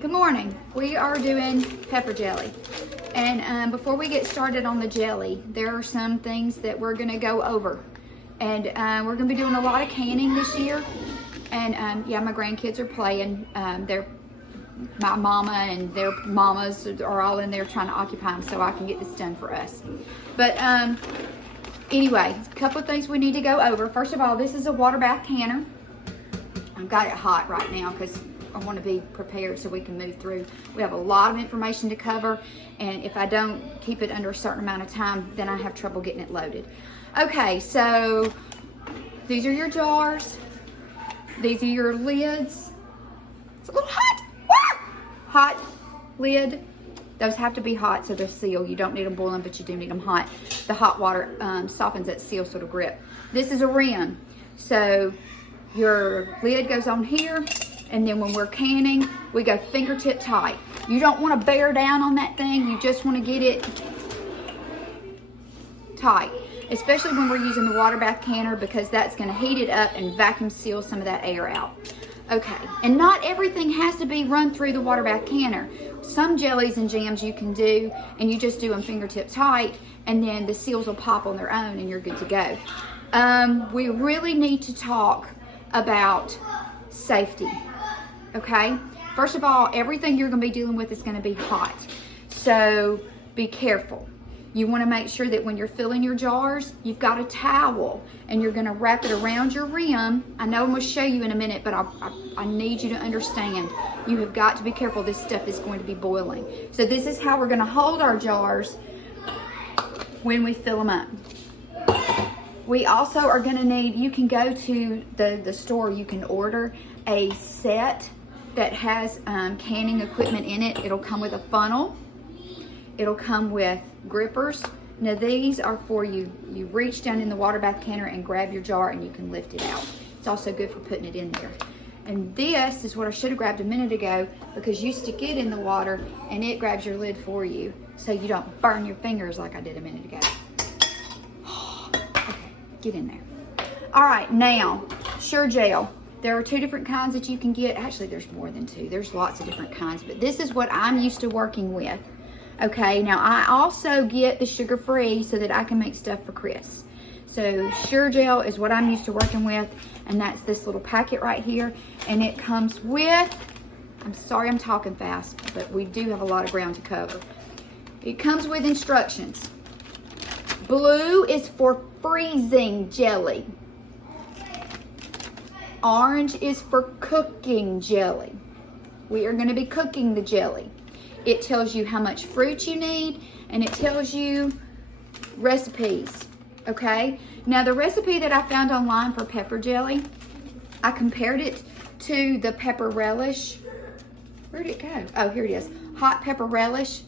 Good morning. We are doing pepper jelly. And before we get started on the jelly, there are some things that we're gonna go over. And we're gonna be doing a lot of canning this year. And yeah, my grandkids are playing. My mama and their mamas are all in there trying to occupy them so I can get this done for us. But anyway, a couple of things we need to go over. First of all, this is a water bath canner. I've got it hot right now because I want to be prepared so we can move through. We have a lot of information to cover, and if I don't keep it under a certain amount of time, then I have trouble getting it loaded. Okay, so these are your jars. These are your lids. It's a little hot. Woo! Hot lid. Those have to be hot so they're sealed. You don't need them boiling, but you do need them hot. The hot water softens that seal so it'll grip. This is a rim. So your lid goes on here, and then when we're canning, we go fingertip tight. You don't want to bear down on that thing. You just want to get it tight, especially when we're using the water bath canner, because that's going to heat it up and vacuum seal some of that air out. Okay, and not everything has to be run through the water bath canner. Some jellies and jams you can do, and you just do them fingertip tight, and then the seals will pop on their own and you're good to go. We really need to talk about safety. Okay, first of all, everything you're going to be dealing with is going to be hot, so be careful. You want to make sure that when you're filling your jars, you've got a towel and you're going to wrap it around your rim. I know I'm going to show you in a minute, but I need you to understand you have got to be careful. This stuff is going to be boiling. So this is how we're going to hold our jars when we fill them up. We also are going to need, you can go to the store, you can order a set that has canning equipment in it. It'll come with a funnel. It'll come with grippers. Now these are for you reach down in the water bath canner and grab your jar and you can lift it out. It's also good for putting it in there. And this is what I should have grabbed a minute ago, because you stick it in the water and it grabs your lid for you so you don't burn your fingers like I did a minute ago. Okay, get in there. All right, now, Sure Jell. There are two different kinds that you can get. Actually, there's more than two. There's lots of different kinds, but this is what I'm used to working with. Okay, now I also get the sugar-free so that I can make stuff for Chris. So Sure Jell is what I'm used to working with, and that's this little packet right here. And it comes with, I'm sorry I'm talking fast, but we do have a lot of ground to cover. It comes with instructions. Blue is for freezing jelly. Orange is for cooking jelly. We are going to be cooking the jelly. It tells you how much fruit you need, and it tells you recipes, okay? Now, the recipe that I found online for pepper jelly, I compared it to the pepper relish. Where'd it go? Oh, here it is. Hot pepper relish.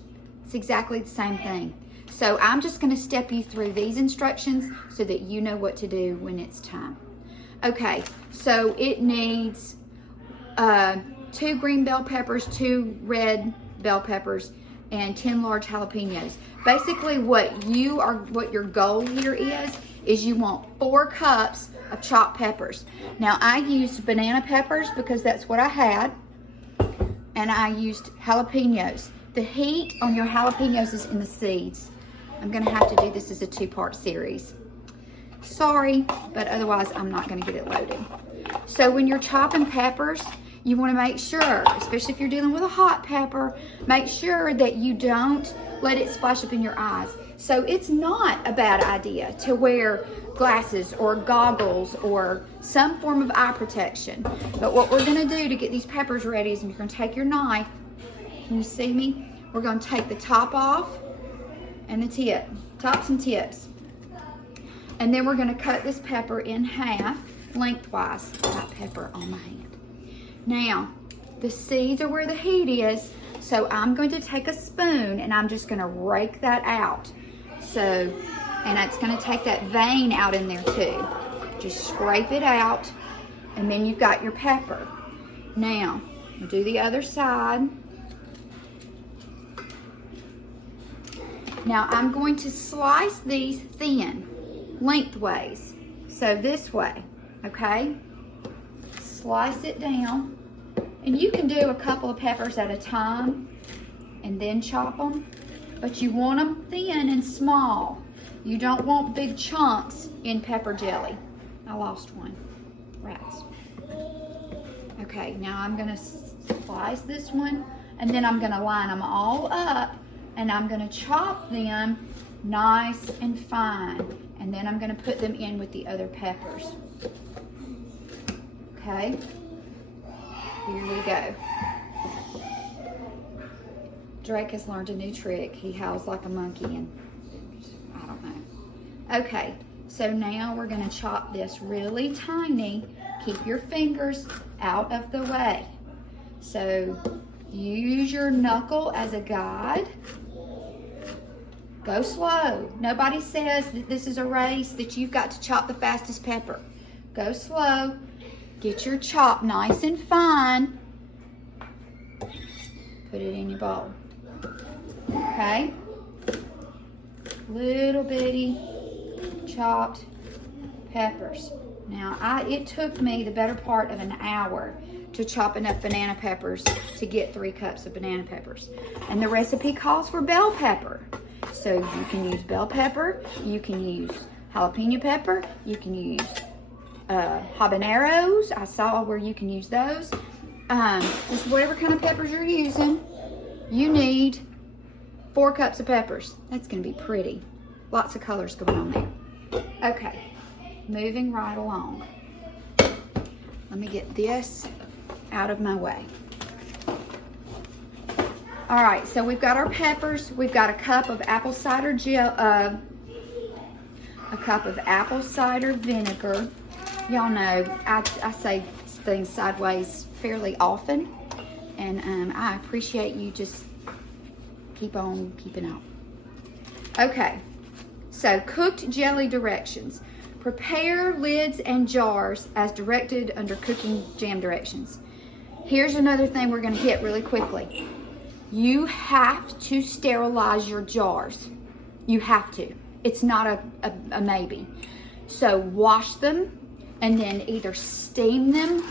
It's exactly the same thing. So I'm just going to step you through these instructions so that you know what to do when it's time. Okay, so it needs 2 green bell peppers, 2 red bell peppers, and 10 large jalapenos. Basically what your goal here is you want 4 cups of chopped peppers. Now I used banana peppers because that's what I had, and I used jalapenos. The heat on your jalapenos is in the seeds. I'm gonna have to do this as a 2-part series. Sorry, but otherwise I'm not gonna get it loaded. So when you're chopping peppers, you want to make sure, especially if you're dealing with a hot pepper, make sure that you don't let it splash up in your eyes. So it's not a bad idea to wear glasses or goggles or some form of eye protection. But what we're going to do to get these peppers ready is you're going to take your knife. Can you see me? We're going to take the top off and the tip, tops and tips. And then we're going to cut this pepper in half lengthwise. Got pepper on my hand. Now, the seeds are where the heat is, so I'm going to take a spoon and I'm just going to rake that out. So, and it's going to take that vein out in there too. Just scrape it out, and then you've got your pepper. Now, do the other side. Now, I'm going to slice these thin, lengthways. So this way, okay? Slice it down. And And you can do a couple of peppers at a time and then chop them, but you want them thin and small. You don't want big chunks in pepper jelly. I lost one. Rats. Okay, now I'm gonna slice this one, and then I'm gonna line them all up, and I'm gonna chop them nice and fine, and then I'm gonna put them in with the other peppers. Okay, here we go. Drake has learned a new trick. He howls like a monkey, and I don't know. Okay, so now we're gonna chop this really tiny. Keep your fingers out of the way. So use your knuckle as a guide. Go slow. Nobody says that this is a race, that you've got to chop the fastest pepper. Go slow. Get your chop nice and fine. Put it in your bowl. Okay? Little bitty chopped peppers. Now, it took me the better part of an hour to chop enough banana peppers to get 3 cups of banana peppers. And the recipe calls for bell pepper. So you can use bell pepper, you can use jalapeno pepper, you can use habaneros. I saw where you can use those. Just whatever kind of peppers you're using, you need 4 cups of peppers. That's gonna be pretty. Lots of colors going on there. Okay, moving right along. Let me get this out of my way. All right, so we've got our peppers. We've got a cup of apple cider vinegar. Y'all know I say things sideways fairly often, and I appreciate you just keep on keeping up. Okay, so cooked jelly directions. Prepare lids and jars as directed under cooking jam directions. Here's another thing we're gonna hit really quickly. You have to sterilize your jars. You have to. It's not a maybe. So wash them and then either steam them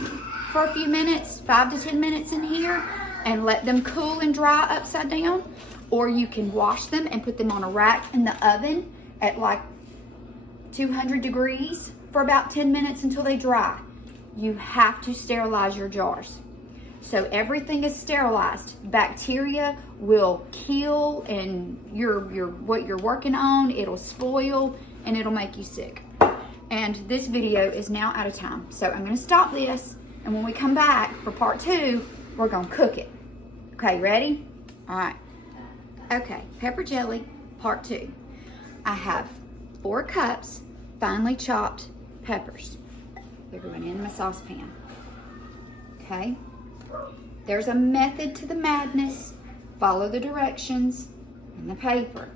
for a few minutes, 5 to 10 minutes in here, and let them cool and dry upside down. Or you can wash them and put them on a rack in the oven at like 200 degrees for about 10 minutes until they dry. You have to sterilize your jars. So everything is sterilized. Bacteria will kill, and what you're working on, it'll spoil, and it'll make you sick. And this video is now out of time. So I'm gonna stop this, and when we come back for part 2, we're gonna cook it. Okay, ready? All right. Okay, pepper jelly, part 2. I have 4 cups finely chopped peppers. They're going in my saucepan. Okay? There's a method to the madness. Follow the directions in the paper,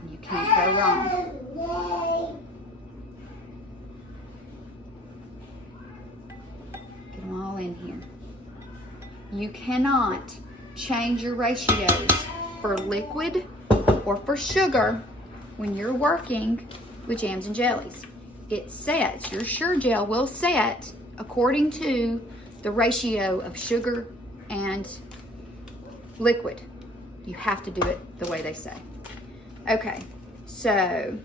and you can't go wrong. Get them all in here. You cannot change your ratios for liquid or for sugar when you're working with jams and jellies. It sets, your Sure Jell will set according to the ratio of sugar and liquid. You have to do it the way they say. Okay, so,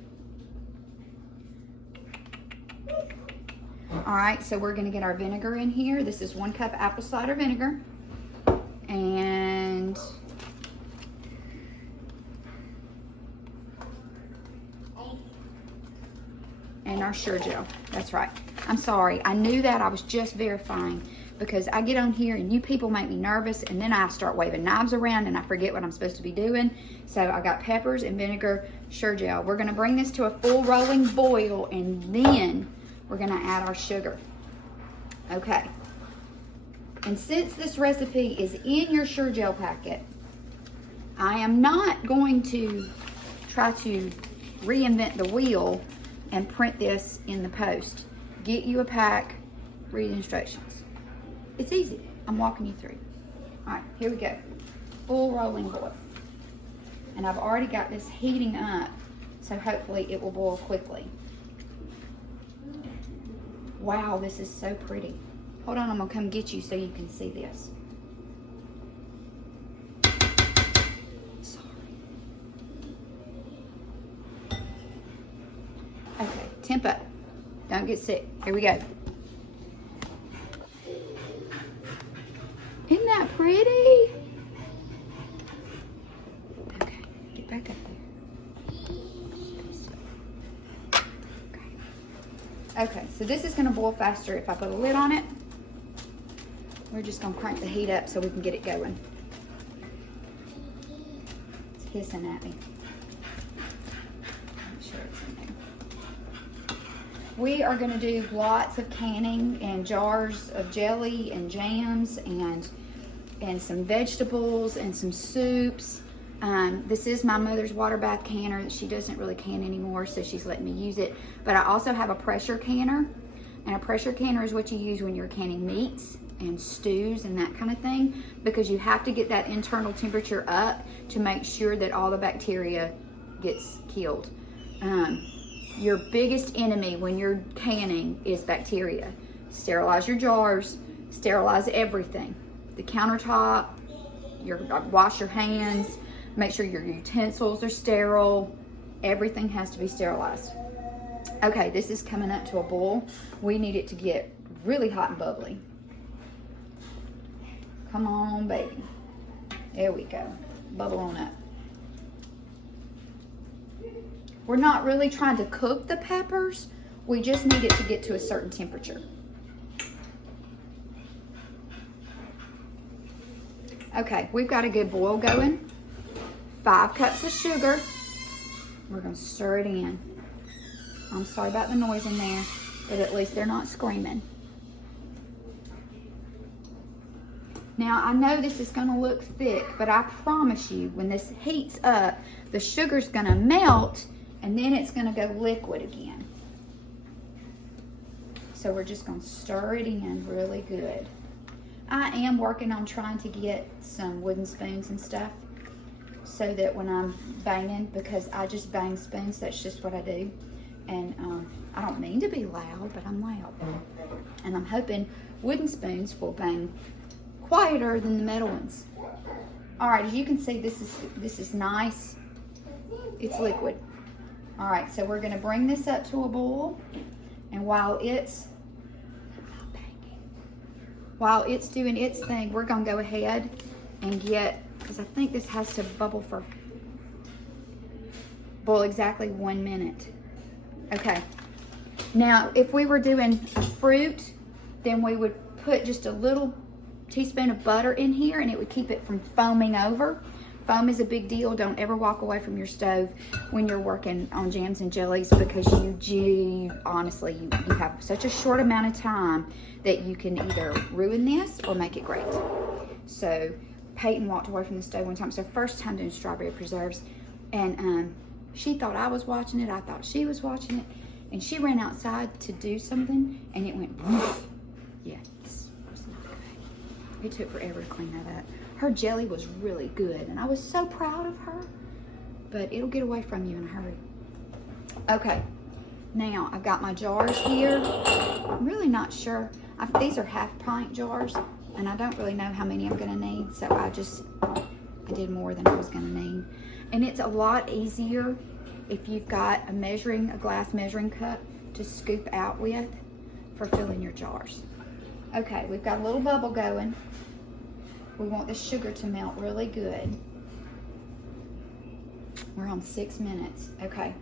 all right, so we're gonna get our vinegar in here. This is 1 cup apple cider vinegar. And our Sure Jell. That's right. I'm sorry. I knew that. I was just verifying, because I get on here and you people make me nervous, and then I start waving knives around and I forget what I'm supposed to be doing. So I got peppers and vinegar, Sure Jell. We're going to bring this to a full rolling boil, and then we're going to add our sugar. Okay. And since this recipe is in your Sure Jell packet, I am not going to try to reinvent the wheel and print this in the post. Get you a pack, read the instructions. It's easy. I'm walking you through. All right, here we go. Full rolling boil. And I've already got this heating up, so hopefully it will boil quickly. Wow, this is so pretty. Hold on, I'm gonna come get you so you can see this. tempo. Don't get sick. Here we go. Isn't that pretty? Okay, get back up there. Okay, so this is gonna boil faster if I put a lid on it. We're just gonna crank the heat up so we can get it going. It's hissing at me. Make sure it's in there. We are gonna do lots of canning and jars of jelly and jams and some vegetables and some soups. This is my mother's water bath canner that she doesn't really can anymore, so she's letting me use it. But I also have a pressure canner, and a pressure canner is what you use when you're canning meats and stews and that kind of thing, because you have to get that internal temperature up to make sure that all the bacteria gets killed. Your biggest enemy when you're canning is bacteria. Sterilize your jars, sterilize everything. The countertop, wash your hands, make sure your utensils are sterile. Everything has to be sterilized. Okay, this is coming up to a boil. We need it to get really hot and bubbly. Come on, baby. There we go. Bubble on up. We're not really trying to cook the peppers. We just need it to get to a certain temperature. Okay, we've got a good boil going. 5 cups of sugar. We're gonna stir it in. I'm sorry about the noise in there, but at least they're not screaming. Now, I know this is gonna look thick, but I promise you, when this heats up, the sugar's gonna melt, and then it's gonna go liquid again. So we're just gonna stir it in really good. I am working on trying to get some wooden spoons and stuff so that when I'm banging, because I just bang spoons, that's just what I do. And I don't mean to be loud, but I'm loud. And I'm hoping wooden spoons will bang quieter than the metal ones. All right, as you can see, this is nice. It's liquid. All right, so we're gonna bring this up to a boil, and while it's doing its thing, we're gonna go ahead and get, because I think this has to boil exactly 1 minute. Okay. Now, if we were doing a fruit, then we would put just a little teaspoon of butter in here, and it would keep it from foaming over. Foam is a big deal. Don't ever walk away from your stove when you're working on jams and jellies, because honestly, you have such a short amount of time that you can either ruin this or make it great. So Peyton walked away from the stove one time. It's her first time doing strawberry preserves, and she thought I was watching it. I thought she was watching it, and she ran outside to do something, and it went woof. Yeah, this was not good. It took forever to clean that up. Her jelly was really good, and I was so proud of her, but it'll get away from you in a hurry. Okay, now I've got my jars here. I'm really not sure. These are 1/2 pint jars, and I don't really know how many I'm gonna need, so I did more than I was gonna need. And it's a lot easier if you've got a glass measuring cup to scoop out with for filling your jars. Okay, we've got a little bubble going. We want the sugar to melt really good. We're on 6 minutes. Okay.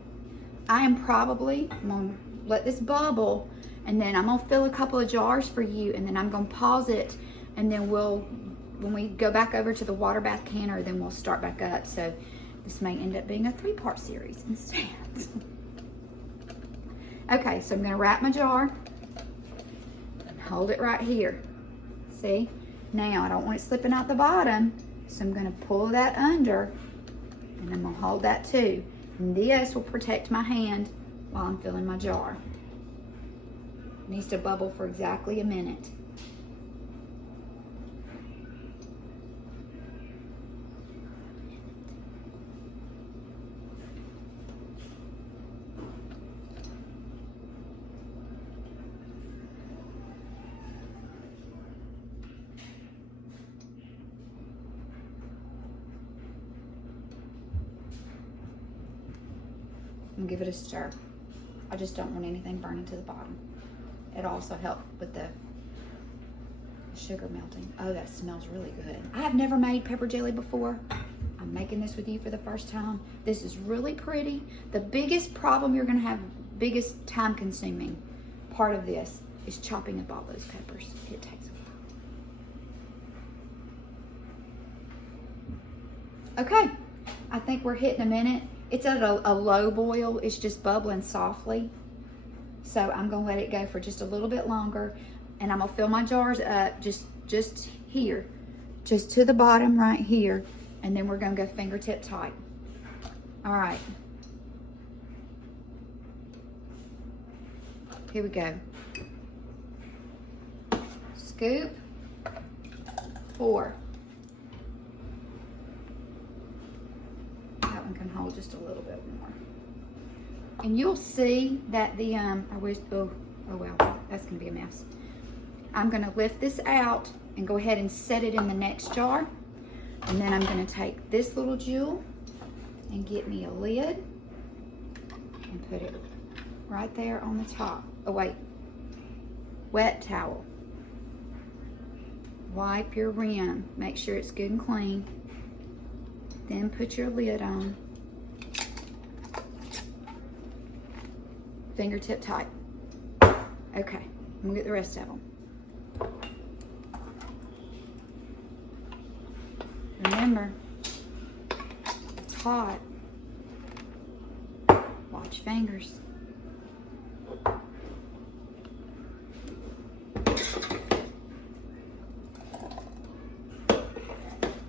I'm gonna let this bubble, and then I'm gonna fill a couple of jars for you, and then I'm gonna pause it, and then when we go back over to the water bath canner, then we'll start back up. So this may end up being a 3-part series instead. Okay, so I'm gonna wrap my jar and hold it right here. See? Now, I don't want it slipping out the bottom, so I'm gonna pull that under, and I'm gonna hold that too. And this will protect my hand while I'm filling my jar. It needs to bubble for exactly a minute. And give it a stir. I just don't want anything burning to the bottom. It'll also help with the sugar melting. Oh, that smells really good. I have never made pepper jelly before. I'm making this with you for the first time. This is really pretty. The biggest problem you're gonna have, biggest time consuming part of this is chopping up all those peppers. It takes a while. Okay, I think we're hitting a minute. It's at a low boil. It's just bubbling softly. So I'm gonna let it go for just a little bit longer, and I'm gonna fill my jars up just here, just to the bottom right here, and then we're gonna go fingertip tight. All right. Here we go. Scoop, pour. That one can hold just a little bit more. And you'll see that the, oh well, that's gonna be a mess. I'm gonna lift this out and go ahead and set it in the next jar. And then I'm gonna take this little jewel and get me a lid and put it right there on the top. Oh wait, wet towel. Wipe your rim, make sure it's good and clean. Then put your lid on. Fingertip tight. Okay, I'm gonna get the rest of them. Remember, it's hot. Watch fingers.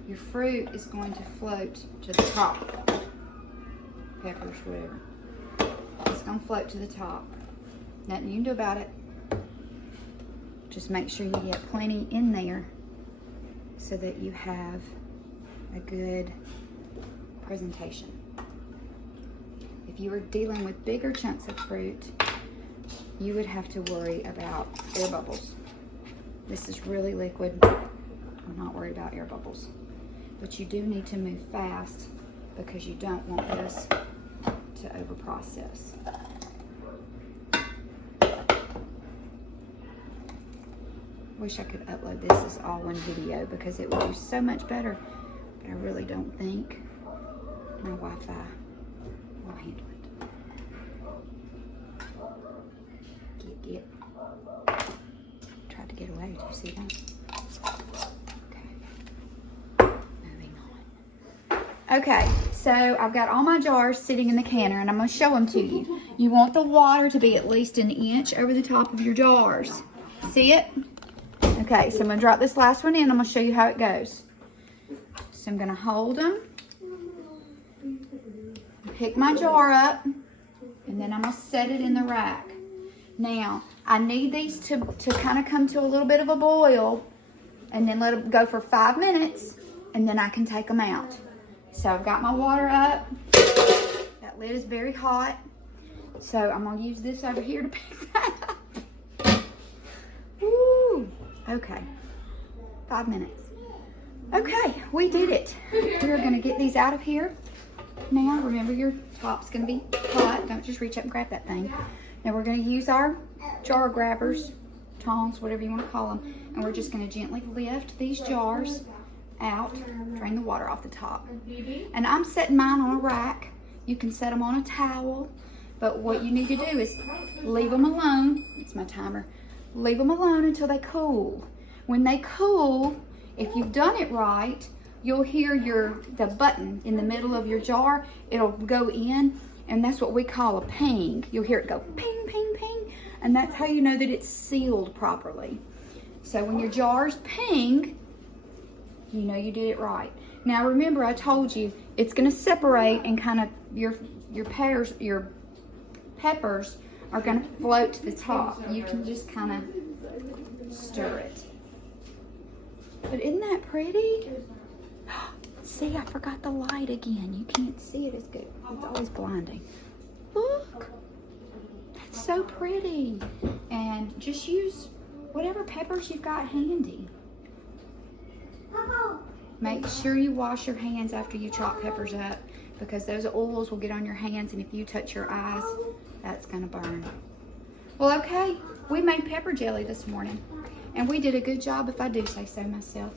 Your fruit is going to float to the top. Peppers, whatever. It's gonna float to the top. Nothing you can do about it. Just make sure you get plenty in there so that you have a good presentation. If you were dealing with bigger chunks of fruit, you would have to worry about air bubbles. This is really liquid. I'm not worried about air bubbles. But you do need to move fast because you don't want this to overprocess. Wish I could upload this as all one video because it would do so much better, but I really don't think my Wi-Fi will handle it. Get. Tried to get away, do you see that? Okay, moving on. Okay, so I've got all my jars sitting in the canner and I'm gonna show them to you. You want the water to be at least an inch over the top of your jars. See it? Okay, so I'm gonna drop this last one in. I'm gonna show you how it goes. So I'm gonna hold them, pick my jar up, and then I'm gonna set it in the rack. Now, I need these to kind of come to a little bit of a boil, and then let them go for 5 minutes, and then I can take them out. So I've got my water up. That lid is very hot. So I'm gonna use this over here to pick that up. Woo! Okay, 5 minutes. Okay, we did it. We're gonna get these out of here. Now, remember your top's gonna be hot. Don't just reach up and grab that thing. Now we're gonna use our jar grabbers, tongs, whatever you wanna call them, and we're just gonna gently lift these jars out, drain the water off the top. And I'm setting mine on a rack. You can set them on a towel, but what you need to do is leave them alone. It's my timer. Leave them alone until they cool. When they cool, if you've done it right, you'll hear the button in the middle of your jar. It'll go in, and that's what we call a ping. You'll hear it go ping, ping, ping, and that's how you know that it's sealed properly. So when your jars ping, you know you did it right. Now remember, I told you it's gonna separate and kind of your peppers are gonna float to the top. You can just kind of stir it. But isn't that pretty? See, I forgot the light again. You can't see it as good. It's always blinding. Look, that's so pretty. And just use whatever peppers you've got handy. Make sure you wash your hands after you chop peppers up, because those oils will get on your hands, and if you touch your eyes, that's gonna burn. Well, okay, we made pepper jelly this morning, and we did a good job, if I do say so myself.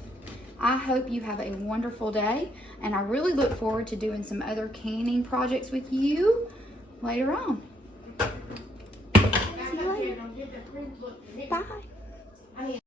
I hope you have a wonderful day, and I really look forward to doing some other canning projects with you later on. See you later. Bye.